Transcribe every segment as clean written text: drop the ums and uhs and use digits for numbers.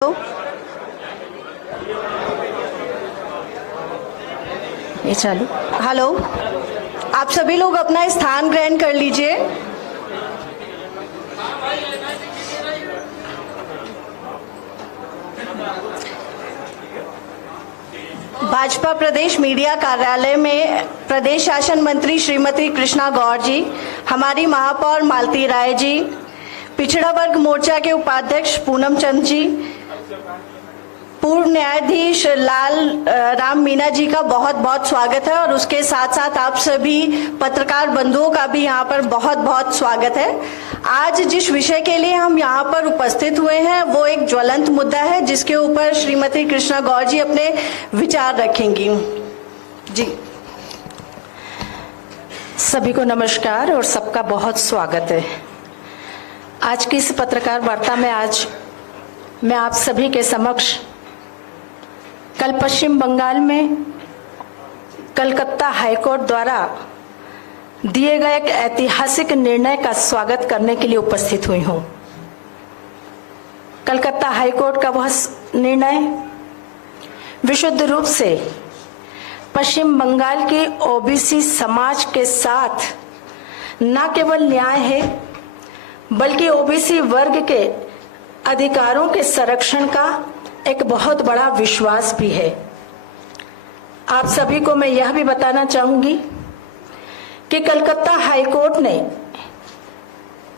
ये चालू। हेलो, आप सभी लोग अपना स्थान ग्रहण कर लीजिए। भाजपा प्रदेश मीडिया कार्यालय में प्रदेश शासन मंत्री श्रीमती कृष्णा गौर जी, हमारी महापौर मालती राय जी, पिछड़ा वर्ग मोर्चा के उपाध्यक्ष पूनम चंद जी, पूर्व न्यायाधीश लाल राम मीना जी का बहुत बहुत स्वागत है और उसके साथ साथ आप सभी पत्रकार बंधुओं का भी यहाँ पर बहुत बहुत स्वागत है। आज जिस विषय के लिए हम यहाँ पर उपस्थित हुए हैं वो एक ज्वलंत मुद्दा है जिसके ऊपर श्रीमती कृष्णा गौर जी अपने विचार रखेंगी। जी, सभी को नमस्कार और सबका बहुत स्वागत है। आज की इस पत्रकार वार्ता में आज मैं आप सभी के समक्ष कल पश्चिम बंगाल में कलकत्ता हाईकोर्ट द्वारा दिए गए एक ऐतिहासिक निर्णय का स्वागत करने के लिए उपस्थित हुई हूं। कलकत्ता हाईकोर्ट का वह निर्णय विशुद्ध रूप से पश्चिम बंगाल के ओबीसी समाज के साथ न केवल न्याय है बल्कि ओबीसी वर्ग के अधिकारों के संरक्षण का एक बहुत बड़ा विश्वास भी है। आप सभी को मैं यह भी बताना चाहूंगी कि कलकत्ता हाईकोर्ट ने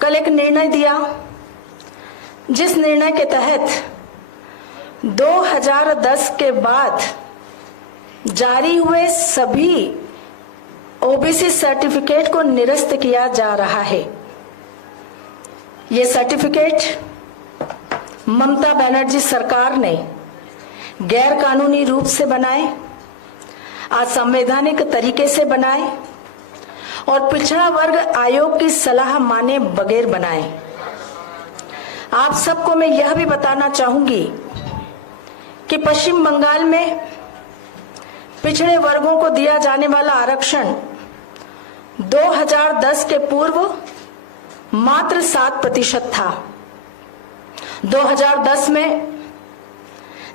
कल एक निर्णय दिया जिस निर्णय के तहत 2010 के बाद जारी हुए सभी ओबीसी सर्टिफिकेट को निरस्त किया जा रहा है। ये सर्टिफिकेट ममता बनर्जी सरकार ने गैर कानूनी रूप से बनाए, असंवैधानिक तरीके से बनाए और पिछड़ा वर्ग आयोग की सलाह माने बगैर बनाए। आप सबको मैं यह भी बताना चाहूंगी कि पश्चिम बंगाल में पिछड़े वर्गों को दिया जाने वाला आरक्षण 2010 के पूर्व मात्र 7% था। 2010 में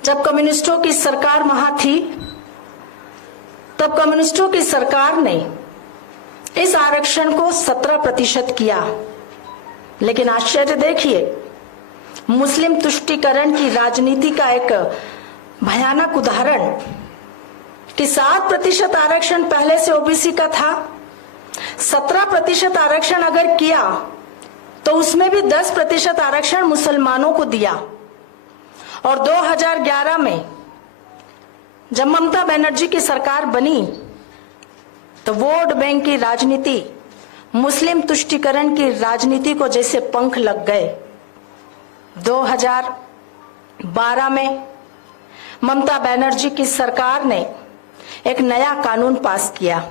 जब कम्युनिस्टों की सरकार वहां थी तब कम्युनिस्टों की सरकार ने इस आरक्षण को 17% किया। लेकिन आश्चर्य देखिए, मुस्लिम तुष्टीकरण की राजनीति का एक भयानक उदाहरण कि 7% आरक्षण पहले से ओबीसी का था, 17% आरक्षण अगर किया तो उसमें भी 10% आरक्षण मुसलमानों को दिया। और 2011 में जब ममता बनर्जी की सरकार बनी तो वोट बैंक की राजनीति, मुस्लिम तुष्टीकरण की राजनीति को जैसे पंख लग गए। 2012 में ममता बनर्जी की सरकार ने एक नया कानून पास किया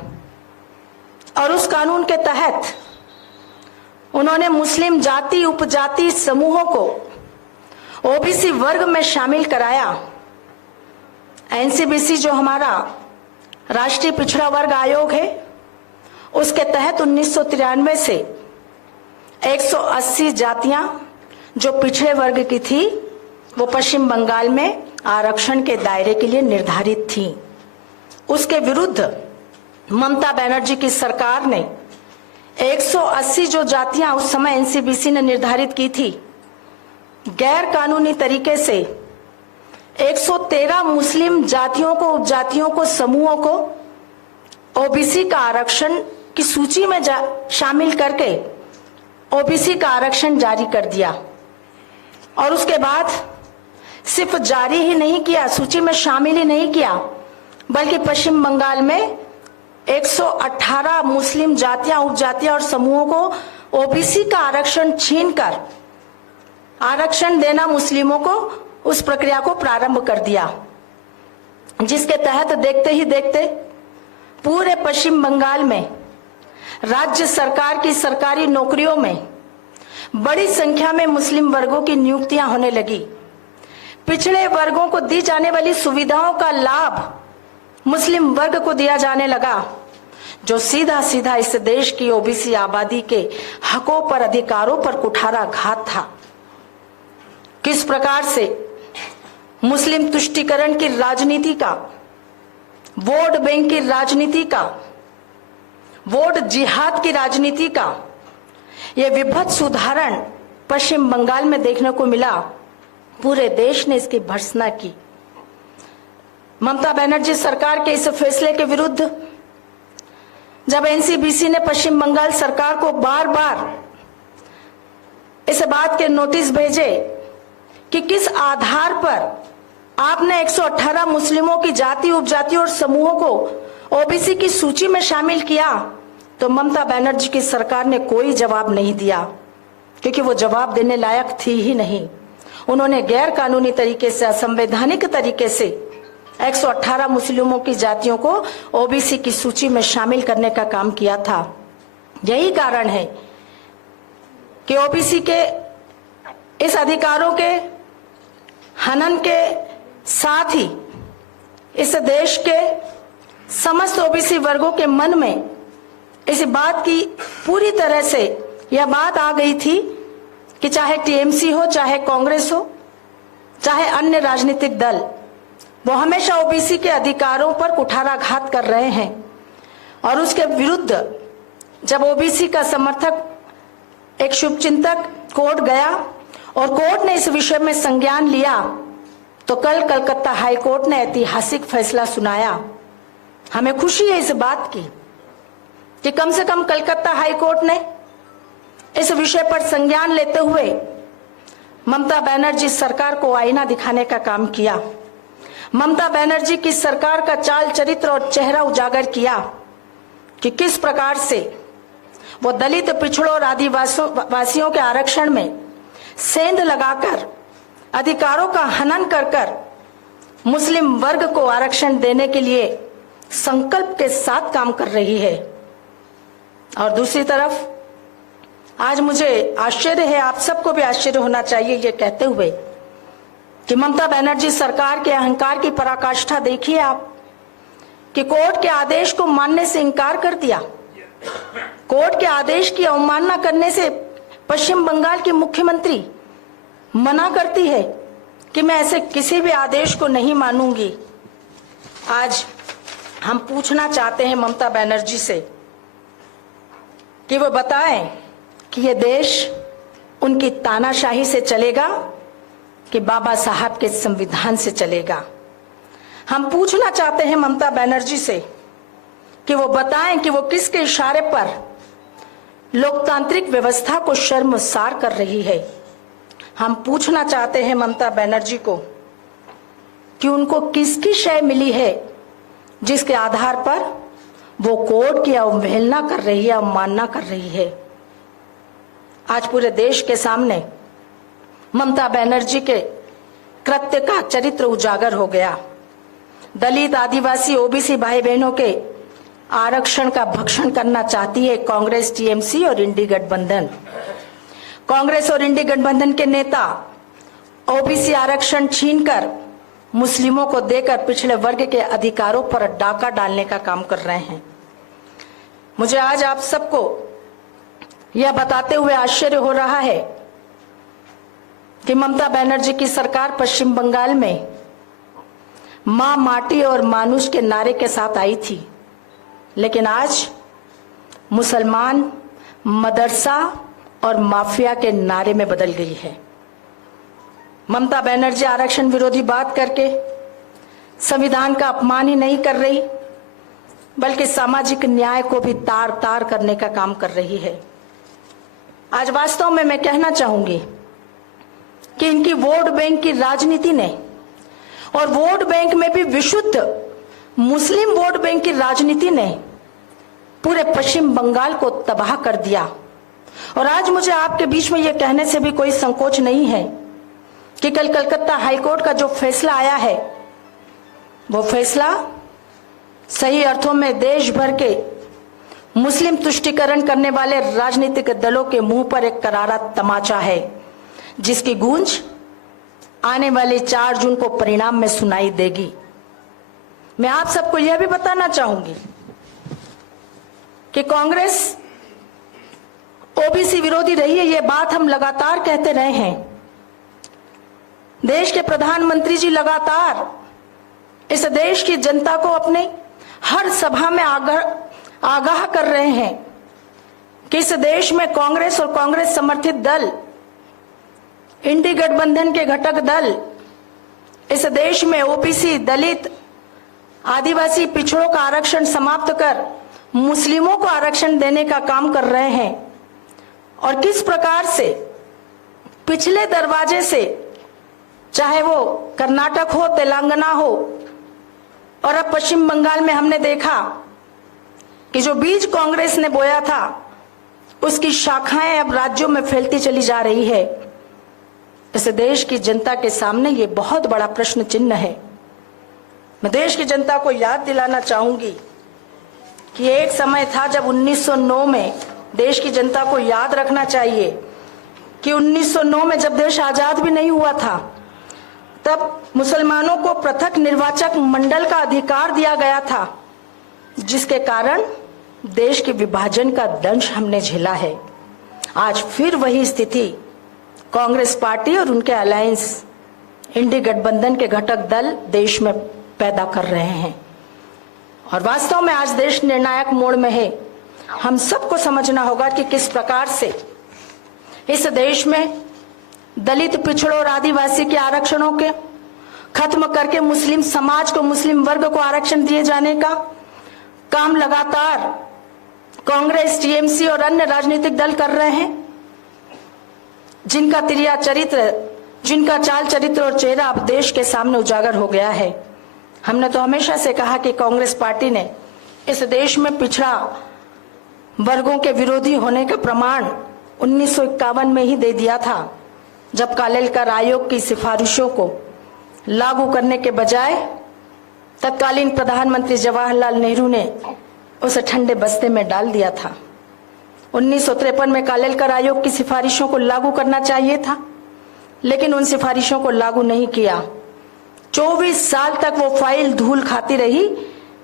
और उस कानून के तहत उन्होंने मुस्लिम जाति उपजाति समूहों को ओबीसी वर्ग में शामिल कराया। एनसीबीसी जो हमारा राष्ट्रीय पिछड़ा वर्ग आयोग है उसके तहत 1993 से 180 जातियां जो पिछड़े वर्ग की थी वो पश्चिम बंगाल में आरक्षण के दायरे के लिए निर्धारित थी। उसके विरुद्ध ममता बनर्जी की सरकार ने 180 जो जातियां उस समय एनसीबीसी ने निर्धारित की थी, गैर कानूनी तरीके से 113 मुस्लिम जातियों को, उपजातियों को, समूहों को ओबीसी का आरक्षण की सूची में शामिल करके ओबीसी का आरक्षण जारी कर दिया। और उसके बाद सिर्फ जारी ही नहीं किया, सूची में शामिल ही नहीं किया, बल्कि पश्चिम बंगाल में 118 मुस्लिम जातियां, उपजातियां और समूहों को ओबीसी का आरक्षण छीनकर आरक्षण देना मुस्लिमों को, उस प्रक्रिया को प्रारंभ कर दिया, जिसके तहत देखते ही देखते पूरे पश्चिम बंगाल में राज्य सरकार की सरकारी नौकरियों में बड़ी संख्या में मुस्लिम वर्गों की नियुक्तियां होने लगी। पिछड़े वर्गों को दी जाने वाली सुविधाओं का लाभ मुस्लिम वर्ग को दिया जाने लगा, जो सीधा सीधा इस देश की ओबीसी आबादी के हकों पर, अधिकारों पर कुठाराघात था। किस प्रकार से मुस्लिम तुष्टीकरण की राजनीति का, वोट बैंक की राजनीति का, वोट जिहाद की राजनीति का यह विभत्स उदाहरण पश्चिम बंगाल में देखने को मिला। पूरे देश ने इसकी भर्त्सना की। ममता बनर्जी सरकार के इस फैसले के विरुद्ध जब एनसीबीसी ने पश्चिम बंगाल सरकार को बार बार इस बात के नोटिस भेजे कि किस आधार पर आपने 118 मुस्लिमों की जाति, उपजाति और समूहों को ओबीसी की सूची में शामिल किया, तो ममता बनर्जी की सरकार ने कोई जवाब नहीं दिया, क्योंकि वो जवाब देने लायक थी ही नहीं। उन्होंने गैर कानूनी तरीके से, असंवैधानिक तरीके से 118 मुस्लिमों की जातियों को ओबीसी की सूची में शामिल करने का काम किया था। यही कारण है कि ओबीसी के इस अधिकारों के हनन के साथ ही इस देश के समस्त ओबीसी वर्गों के मन में इस बात की पूरी तरह से यह बात आ गई थी कि चाहे टीएमसी हो, चाहे कांग्रेस हो, चाहे अन्य राजनीतिक दल, वो हमेशा ओबीसी के अधिकारों पर कुठाराघात कर रहे हैं। और उसके विरुद्ध जब ओबीसी का समर्थक एक शुभचिंतक कोर्ट गया और कोर्ट ने इस विषय में संज्ञान लिया, तो कल कलकत्ता हाई कोर्ट ने ऐतिहासिक फैसला सुनाया। हमें खुशी है इस बात की कि कम से कम कलकत्ता हाई कोर्ट ने इस विषय पर संज्ञान लेते हुए ममता बनर्जी सरकार को आईना दिखाने का काम किया। ममता बनर्जी की सरकार का चाल चरित्र और चेहरा उजागर किया कि किस प्रकार से वो दलित, पिछड़ों और आदिवासियों के आरक्षण में सेंध लगाकर, अधिकारों का हनन कर कर मुस्लिम वर्ग को आरक्षण देने के लिए संकल्प के साथ काम कर रही है। और दूसरी तरफ आज मुझे आश्चर्य है, आप सबको भी आश्चर्य होना चाहिए ये कहते हुए कि ममता बनर्जी सरकार के अहंकार की पराकाष्ठा देखिए आप, कि कोर्ट के आदेश को मानने से इनकार कर दिया। कोर्ट के आदेश की अवमानना करने से पश्चिम बंगाल की मुख्यमंत्री मना करती है कि मैं ऐसे किसी भी आदेश को नहीं मानूंगी। आज हम पूछना चाहते हैं ममता बनर्जी से कि वो बताएं कि ये देश उनकी तानाशाही से चलेगा कि बाबा साहब के संविधान से चलेगा। हम पूछना चाहते हैं ममता बनर्जी से कि वो बताएं कि वो किसके इशारे पर लोकतांत्रिक व्यवस्था को शर्मसार कर रही है। हम पूछना चाहते हैं ममता बनर्जी को कि उनको किसकी शय मिली है जिसके आधार पर वो कोर्ट की अवहेलना कर रही है, अवमानना कर रही है। आज पूरे देश के सामने ममता बनर्जी के कृत्य का चरित्र उजागर हो गया। दलित, आदिवासी, ओबीसी भाई बहनों के आरक्षण का भक्षण करना चाहती है कांग्रेस, टीएमसी और इंडी गठबंधन। कांग्रेस और इंडी गठबंधन के नेता ओबीसी आरक्षण छीनकर मुस्लिमों को देकर पिछड़े वर्ग के अधिकारों पर डाका डालने का काम कर रहे हैं। मुझे आज आप सबको यह बताते हुए आश्चर्य हो रहा है कि ममता बनर्जी की सरकार पश्चिम बंगाल में मां, माटी और मानुष के नारे के साथ आई थी, लेकिन आज मुसलमान, मदरसा और माफिया के नारे में बदल गई है। ममता बनर्जी आरक्षण विरोधी बात करके संविधान का अपमान ही नहीं कर रही, बल्कि सामाजिक न्याय को भी तार तार करने का काम कर रही है। आज वास्तव में मैं कहना चाहूंगी कि इनकी वोट बैंक की राजनीति ने, और वोट बैंक में भी विशुद्ध मुस्लिम वोट बैंक की राजनीति ने पूरे पश्चिम बंगाल को तबाह कर दिया। और आज मुझे आपके बीच में यह कहने से भी कोई संकोच नहीं है कि कल कलकत्ता हाईकोर्ट का जो फैसला आया है, वो फैसला सही अर्थों में देश भर के मुस्लिम तुष्टीकरण करने वाले राजनीतिक दलों के मुंह पर एक करारा तमाचा है, जिसकी गूंज आने वाले 4 जून को परिणाम में सुनाई देगी। मैं आप सबको यह भी बताना चाहूंगी कि कांग्रेस ओबीसी विरोधी रही है, यह बात हम लगातार कहते रहे हैं। देश के प्रधानमंत्री जी लगातार इस देश की जनता को अपने हर सभा में आगाह कर रहे हैं कि इस देश में कांग्रेस और कांग्रेस समर्थित दल, इंडी गठबंधन के घटक दल इस देश में ओबीसी, दलित, आदिवासी पिछड़ों का आरक्षण समाप्त कर मुस्लिमों को आरक्षण देने का काम कर रहे हैं और किस प्रकार से पिछले दरवाजे से, चाहे वो कर्नाटक हो, तेलंगाना हो और अब पश्चिम बंगाल में हमने देखा कि जो बीज कांग्रेस ने बोया था उसकी शाखाएं अब राज्यों में फैलती चली जा रही है। इस देश की जनता के सामने ये बहुत बड़ा प्रश्न चिन्ह है। मैं देश की जनता को याद दिलाना चाहूंगी कि एक समय था जब 1909 में, देश की जनता को याद रखना चाहिए कि 1909 में जब देश आजाद भी नहीं हुआ था, तब मुसलमानों को पृथक निर्वाचक मंडल का अधिकार दिया गया था, जिसके कारण देश के विभाजन का दंश हमने झेला है। आज फिर वही स्थिति कांग्रेस पार्टी और उनके अलायंस इंडी गठबंधन के घटक दल देश में पैदा कर रहे हैं और वास्तव में आज देश निर्णायक मोड़ में है। हम सबको समझना होगा कि किस प्रकार से इस देश में दलित, पिछड़ों और आदिवासी के आरक्षणों के खत्म करके मुस्लिम समाज को, मुस्लिम वर्ग को आरक्षण दिए जाने का काम लगातार कांग्रेस, टीएमसी और अन्य राजनीतिक दल कर रहे हैं, जिनका तिरिया चरित्र, जिनका चाल चरित्र और चेहरा अब देश के सामने उजागर हो गया है। हमने तो हमेशा से कहा कि कांग्रेस पार्टी ने इस देश में पिछड़ा वर्गों के विरोधी होने का प्रमाण 1951 में ही दे दिया था, जब कालेलकर आयोग की सिफारिशों को लागू करने के बजाय तत्कालीन प्रधानमंत्री जवाहरलाल नेहरू ने उसे ठंडे बस्ते में डाल दिया था। 1953 में कालेलकर आयोग की सिफारिशों को लागू करना चाहिए था, लेकिन उन सिफारिशों को लागू नहीं किया। 24 साल तक वो फाइल धूल खाती रही,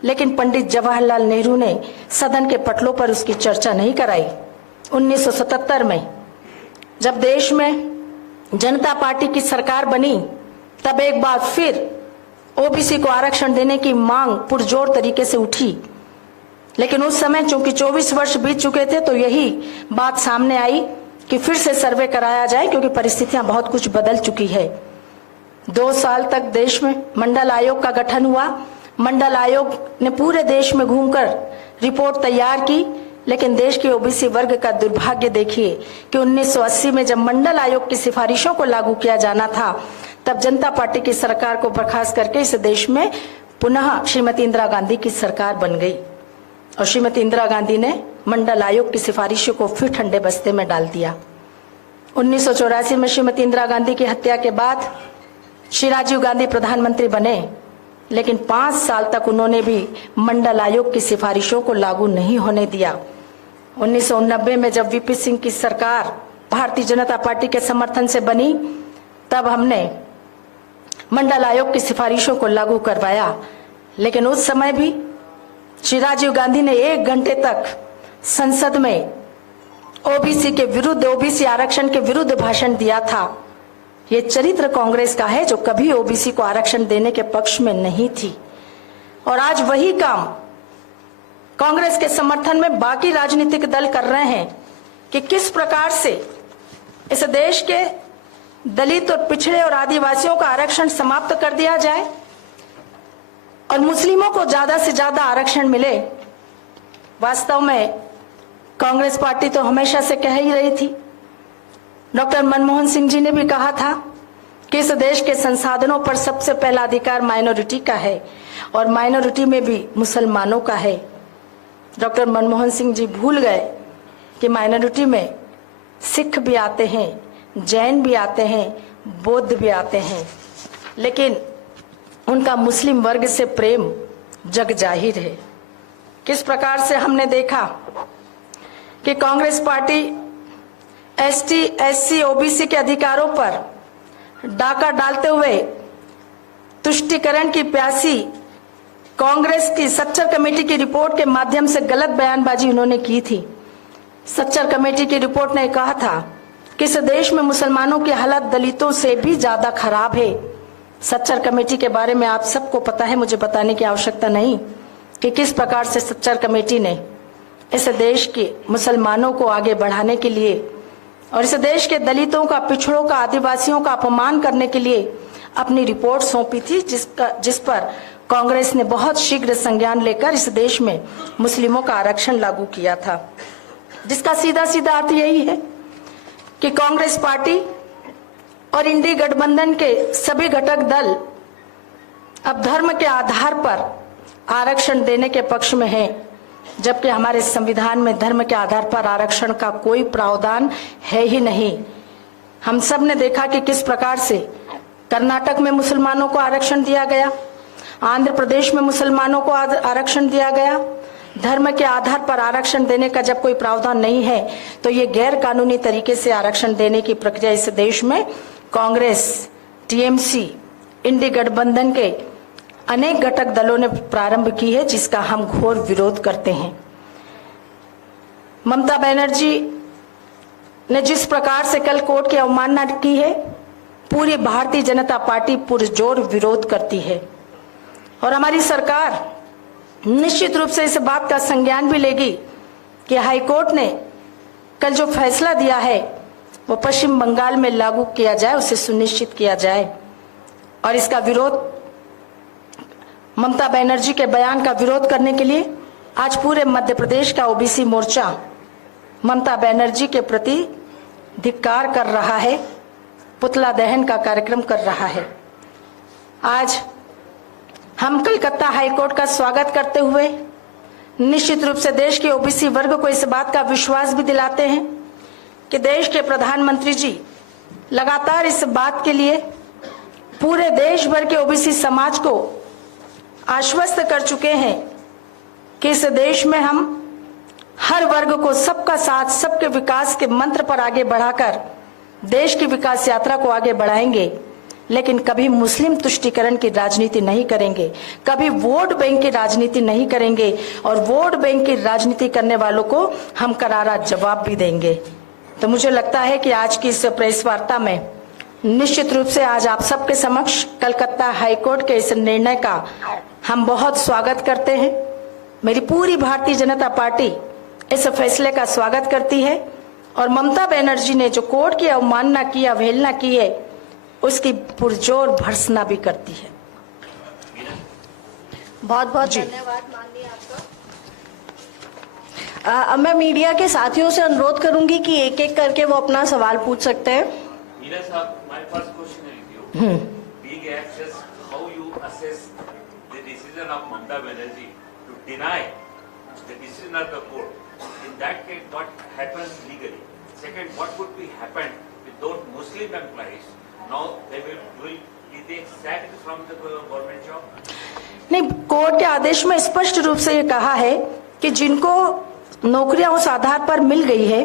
लेकिन पंडित जवाहरलाल नेहरू ने सदन के पटलों पर उसकी चर्चा नहीं कराई। 1977 में जब देश में जनता पार्टी की सरकार बनी, तब एक बार फिर ओबीसी को आरक्षण देने की मांग पुरजोर तरीके से उठी, लेकिन उस समय चूंकि 24 वर्ष बीत चुके थे, तो यही बात सामने आई कि फिर से सर्वे कराया जाए, क्योंकि परिस्थितियां बहुत कुछ बदल चुकी है। 2 साल तक देश में मंडल आयोग का गठन हुआ। मंडल आयोग ने पूरे देश में घूमकर रिपोर्ट तैयार की, लेकिन देश के ओबीसी वर्ग का दुर्भाग्य देखिए कि 1980 में जब मंडल आयोग की सिफारिशों को लागू किया जाना था, तब जनता पार्टी की सरकार को बर्खास्त करके इस देश में पुनः श्रीमती इंदिरा गांधी की सरकार बन गई और श्रीमती इंदिरा गांधी ने मंडल आयोग की सिफारिशों को फिर ठंडे बस्ते में डाल दिया। 1984 में श्रीमती इंदिरा गांधी की हत्या के बाद श्री राजीव गांधी प्रधानमंत्री बने, लेकिन 5 साल तक उन्होंने भी मंडल आयोग की सिफारिशों को लागू नहीं होने दिया। 1990 में जब वीपी सिंह की सरकार भारतीय जनता पार्टी के समर्थन से बनी, तब हमने मंडल आयोग की सिफारिशों को लागू करवाया, लेकिन उस समय भी श्री राजीव गांधी ने 1 घंटे तक संसद में ओबीसी के विरुद्ध, ओबीसी आरक्षण के विरुद्ध भाषण दिया था। ये चरित्र कांग्रेस का है, जो कभी ओबीसी को आरक्षण देने के पक्ष में नहीं थी। और आज वही काम कांग्रेस के समर्थन में बाकी राजनीतिक दल कर रहे हैं कि किस प्रकार से इस देश के दलित और पिछड़े और आदिवासियों का आरक्षण समाप्त कर दिया जाए और मुस्लिमों को ज्यादा से ज्यादा आरक्षण मिले। वास्तव में कांग्रेस पार्टी तो हमेशा से कह ही रही थी, डॉक्टर मनमोहन सिंह जी ने भी कहा था कि इस देश के संसाधनों पर सबसे पहला अधिकार माइनॉरिटी का है और माइनॉरिटी में भी मुसलमानों का है। डॉक्टर मनमोहन सिंह जी भूल गए कि माइनॉरिटी में सिख भी आते हैं, जैन भी आते हैं, बौद्ध भी आते हैं, लेकिन उनका मुस्लिम वर्ग से प्रेम जग जाहिर है। किस प्रकार से हमने देखा कि Congress party ST, SC, OBC के अधिकारों पर डाका डालते हुए तुष्टीकरण की प्यासी कांग्रेस की सच्चर कमेटी की रिपोर्ट के माध्यम से गलत बयानबाजी उन्होंने की थी। सच्चर कमेटी की रिपोर्ट ने कहा था कि इस देश में मुसलमानों की हालत दलितों से भी ज्यादा खराब है। सच्चर कमेटी के बारे में आप सबको पता है, मुझे बताने की आवश्यकता नहीं कि किस प्रकार से सच्चर कमेटी ने इस देश के मुसलमानों को आगे बढ़ाने के लिए और इस देश के दलितों का, पिछड़ों का, आदिवासियों का अपमान करने के लिए अपनी रिपोर्ट सौंपी थी, जिस पर कांग्रेस ने बहुत शीघ्र संज्ञान लेकर इस देश में मुस्लिमों का आरक्षण लागू किया था, जिसका सीधा सीधा अर्थ यही है कि कांग्रेस पार्टी और इंडी गठबंधन के सभी घटक दल अब धर्म के आधार पर आरक्षण देने के पक्ष में हैं, जबकि हमारे संविधान में धर्म के आधार पर आरक्षण का कोई प्रावधान है ही नहीं। हम सब ने देखा कि किस प्रकार से कर्नाटक में मुसलमानों को आरक्षण दिया गया, आंध्र प्रदेश में मुसलमानों को आरक्षण दिया गया। धर्म के आधार पर आरक्षण देने का जब कोई प्रावधान नहीं है तो ये गैर कानूनी तरीके से आरक्षण देने की प्रक्रिया इस देश में कांग्रेस, टीएमसी, इंडी गठबंधन के अनेक घटक दलों ने प्रारंभ की है, जिसका हम घोर विरोध करते हैं। ममता बनर्जी ने जिस प्रकार से कल कोर्ट की अवमानना की है, पूरी भारतीय जनता पार्टी पुरजोर विरोध करती है और हमारी सरकार निश्चित रूप से इस बात का संज्ञान भी लेगी कि हाईकोर्ट ने कल जो फैसला दिया है वो पश्चिम बंगाल में लागू किया जाए, उसे सुनिश्चित किया जाए। और इसका विरोध, ममता बनर्जी के बयान का विरोध करने के लिए आज पूरे मध्य प्रदेश का ओबीसी मोर्चा ममता बनर्जी के प्रति धिक्कार कर रहा है, पुतला दहन का कार्यक्रम कर रहा है। आज हम कलकत्ता हाईकोर्ट का स्वागत करते हुए निश्चित रूप से देश के ओबीसी वर्ग को इस बात का विश्वास भी दिलाते हैं कि देश के प्रधानमंत्री जी लगातार इस बात के लिए पूरे देश भर के ओबीसी समाज को आश्वस्त कर चुके हैं कि इस देश में हम हर वर्ग को सबका साथ, सबके विकास के मंत्र पर आगे बढ़ाकर देश की विकास यात्रा को आगे बढ़ाएंगे, लेकिन कभी मुस्लिम तुष्टीकरण की राजनीति नहीं करेंगे, कभी वोट बैंक की राजनीति नहीं करेंगे और वोट बैंक की राजनीति करने वालों को हम करारा जवाब भी देंगे। तो मुझे लगता है कि आज की इस प्रेस वार्ता में निश्चित रूप से आज आप सबके समक्ष कलकत्ता हाईकोर्ट के इस निर्णय का हम बहुत स्वागत करते हैं। मेरी पूरी भारतीय जनता पार्टी इस फैसले का स्वागत करती है और ममता बनर्जी ने जो कोर्ट की अवमानना की, अवहेलना की है, उसकी पुरजोर भर्त्सना भी करती है। बहुत बहुत धन्यवाद माननीय आपका। अब मैं मीडिया के साथियों से अनुरोध करूंगी कि एक एक करके वो अपना सवाल पूछ सकते हैं। Meena साहब, my first question is with you. Being access, how you assess the decision of Mamata Banerjee to deny the decision of the court? In that case, what happens legally? Second, what would be happened with those Muslim employees? Now they will be they sacked from the government job? नहीं, court के आदेश में स्पष्ट रूप से ये कहा है कि जिनको नौकरियां उस आधार पर मिल गई है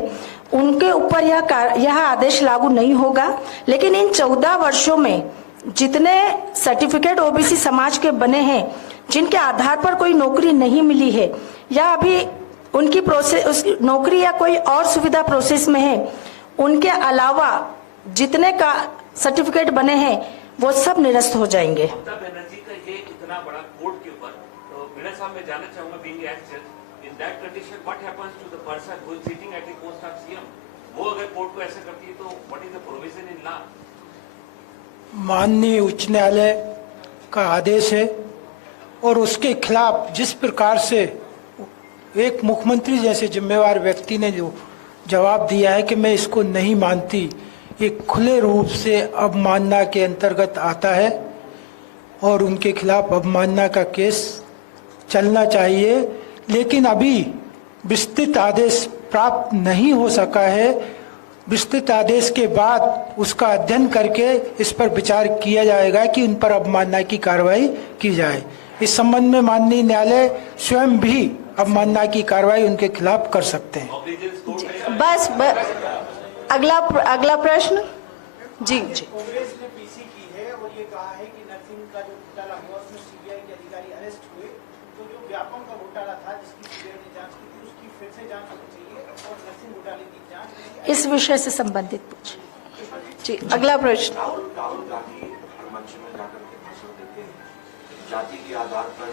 उनके ऊपर यह आदेश लागू नहीं होगा, लेकिन इन 14 वर्षों में जितने सर्टिफिकेट ओबीसी समाज के बने हैं, जिनके आधार पर कोई नौकरी नहीं मिली है या अभी उनकी प्रोसेस नौकरी या कोई और सुविधा प्रोसेस में है, उनके अलावा जितने का सर्टिफिकेट बने हैं वो सब निरस्त हो जाएंगे। ममता बनर्जी का ये इतना बड़ा कोर्ट के ऊपर, तो मीना साहब मैं जानना चाहूंगा, being access in that condition what happens to the person who is sitting at the post of CM? वो अगर कोर्ट को ऐसा करती है तो what is the provision in law? माननीय उच्च न्यायालय का आदेश है और उसके खिलाफ जिस प्रकार से एक मुख्यमंत्री जैसे जिम्मेवार व्यक्ति ने जो जवाब दिया है कि मैं इसको नहीं मानती, ये खुले रूप से अवमानना के अंतर्गत आता है और उनके खिलाफ अवमानना का केस चलना चाहिए। लेकिन अभी विस्तृत आदेश प्राप्त नहीं हो सका है। विस्तृत आदेश के बाद उसका अध्ययन करके इस पर विचार किया जाएगा कि उन पर अवमानना की कार्रवाई की जाए। इस संबंध में माननीय न्यायालय स्वयं भी अवमानना की कार्रवाई उनके खिलाफ कर सकते हैं। बस अगला प्रश्न। जी कांग्रेस ने पीसी की है और ये कहा है कि नरसिंह का जो घोटाला हुआ उसमें सीबीआई के अधिकारी अरेस्ट हुए, तो जो व्यापम का घोटाला था जिसकी सीबीआई ने जांच की थी उसकी फिर से जांच होनी चाहिए और नर्सिंग घोटाले की जांच इस विषय से संबंधित पूछे। जी अगला प्रश्न। राहुल गांधी हर मंच में जाकर के भाषण देते हैं, जाति के आधार पर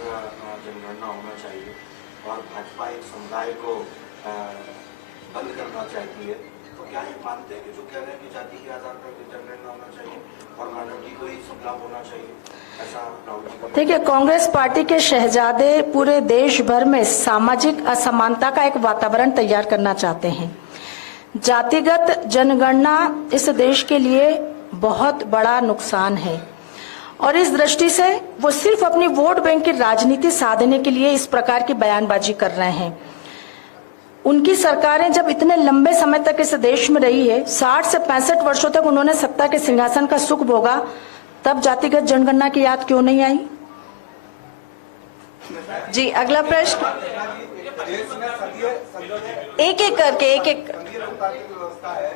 जनगणना होना चाहिए और भाजपा एक समुदाय को बंद करना चाहती है, तो क्या ये मानते हैं कि जो कह रहे हैं कि जाति के आधार पर जनगणना होना चाहिए और माइनॉरिटी को ही सब लाभ होना चाहिए, ऐसा राहुल जी का? देखिए, कांग्रेस पार्टी के शहजादे पूरे देश भर में सामाजिक असमानता का एक वातावरण तैयार करना चाहते हैं। जातिगत जनगणना इस देश के लिए बहुत बड़ा नुकसान है और इस दृष्टि से वो सिर्फ अपनी वोट बैंक की राजनीति साधने के लिए इस प्रकार की बयानबाजी कर रहे हैं। उनकी सरकारें जब इतने लंबे समय तक इस देश में रही है, 60 से 65 वर्षों तक उन्होंने सत्ता के सिंहासन का सुख भोगा, तब जातिगत जनगणना की याद क्यों नहीं आई? जी अगला प्रश्न। एक एक करके एक एक। व्यवस्था है,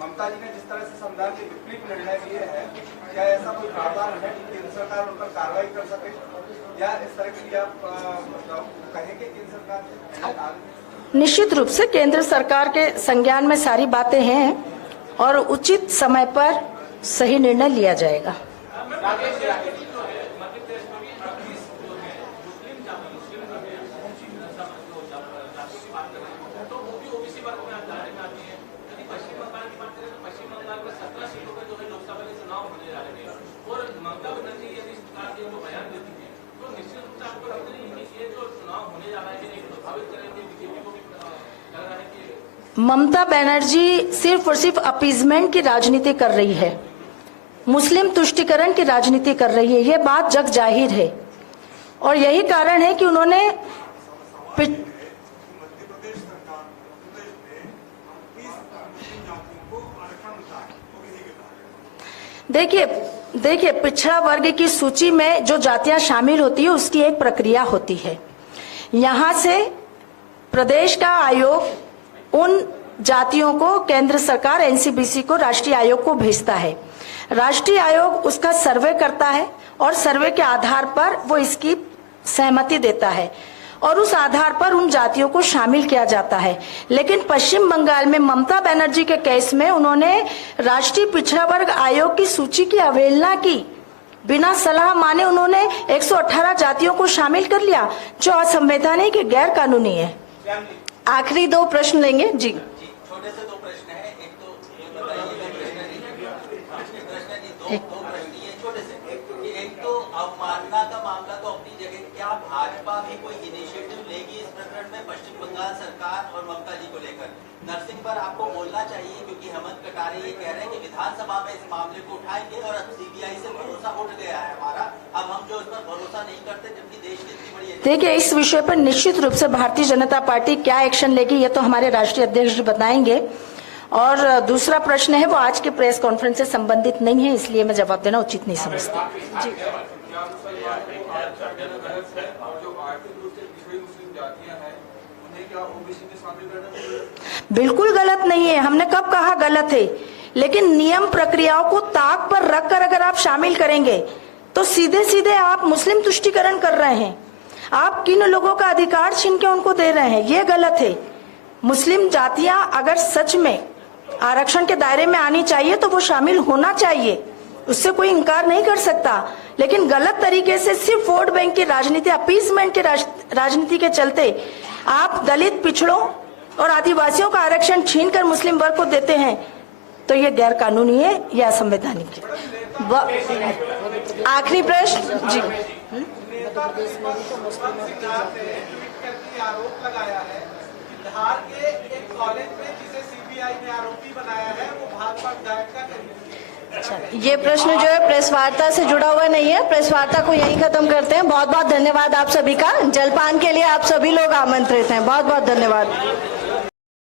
ममता जी ने जिस तरह से संविधान के विपरीत निर्णय लिए हैं, क्या ऐसा कोई प्रावधान है कि केंद्र सरकार उन पर कार्रवाई कर सके, या इस तरह की आप कहेंगे केंद्र सरकार से? निश्चित रूप से केंद्र सरकार के संज्ञान में सारी बातें हैं और उचित समय पर सही निर्णय लिया जाएगा। ममता बनर्जी सिर्फ और सिर्फ अपीजमेंट की राजनीति कर रही है, मुस्लिम तुष्टीकरण की राजनीति कर रही है, ये बात जग जाहिर है और यही कारण है कि उन्होंने देखिए पिछड़ा वर्ग की सूची में जो जातियां शामिल होती है उसकी एक प्रक्रिया होती है। यहां से प्रदेश का आयोग उन जातियों को केंद्र सरकार एनसीबीसी को राष्ट्रीय आयोग को भेजता है। राष्ट्रीय आयोग उसका सर्वे करता है और सर्वे के आधार पर वो इसकी सहमति देता है और उस आधार पर उन जातियों को शामिल किया जाता है। लेकिन पश्चिम बंगाल में ममता बनर्जी के केस में उन्होंने राष्ट्रीय पिछड़ा वर्ग आयोग की सूची की अवहेलना की, बिना सलाह माने उन्होंने 118 जातियों को शामिल कर लिया, जो असंवैधानिक गैर कानूनी है। आखिरी 2 प्रश्न लेंगे जी। छोटे से 2 प्रश्न है। एक तो ये बताइए, दो प्रश्न ये छोटे से। एक तो अवमानना का मामला तो अपनी जगह, क्या भाजपा भी कोई इनिशिएटिव लेगी इस प्रकरण में पश्चिम बंगाल सरकार और ममता जी को लेकर? नर्सिंग पर आपको बोलना चाहिए, क्योंकि हेमंत कटारे ये कह रहे हैं कि विधानसभा में इस मामले को उठाएंगे और अब सीबीआई से भरोसा उठ गया है हमारा, अब हम जो इस पर भरोसा नहीं करते, जबकि देश की इतनी बड़ी। देखिए, इस विषय पर निश्चित रूप से भारतीय जनता पार्टी क्या एक्शन लेगी ये तो हमारे राष्ट्रीय अध्यक्ष बताएंगे। और दूसरा प्रश्न है वो आज के प्रेस कॉन्फ्रेंस से संबंधित नहीं है, इसलिए मैं जवाब देना उचित नहीं समझती। जी बिल्कुल गलत नहीं है, हमने कब कहा गलत है, लेकिन नियम प्रक्रियाओं को ताक पर रखकर अगर आप शामिल करेंगे तो सीधे सीधे आप मुस्लिम तुष्टीकरण कर रहे हैं। आप किन लोगों का अधिकार छीन के उनको दे रहे हैं, ये गलत है। मुस्लिम जातियां अगर सच में आरक्षण के दायरे में आनी चाहिए तो वो शामिल होना चाहिए, उससे कोई इनकार नहीं कर सकता। लेकिन गलत तरीके से सिर्फ वोट बैंक की राजनीति, अपीजमेंट की राजनीति के चलते आप दलित, पिछड़ों और आदिवासियों का आरक्षण छीनकर मुस्लिम वर्ग को देते हैं, तो ये गैर कानूनी है, यह असंवैधानिक है। आखिरी प्रश्न जी। आरोप लगाया है कि धार के एक कॉलेज में जिसे सीबीआई ने आरोपी बनाया है वो भाजपा विधायक का करीबी। ये प्रश्न जो है प्रेस वार्ता से जुड़ा हुआ नहीं है। प्रेस वार्ता को यहीं खत्म करते हैं। बहुत बहुत धन्यवाद आप सभी का। जलपान के लिए आप सभी लोग आमंत्रित हैं। बहुत बहुत धन्यवाद।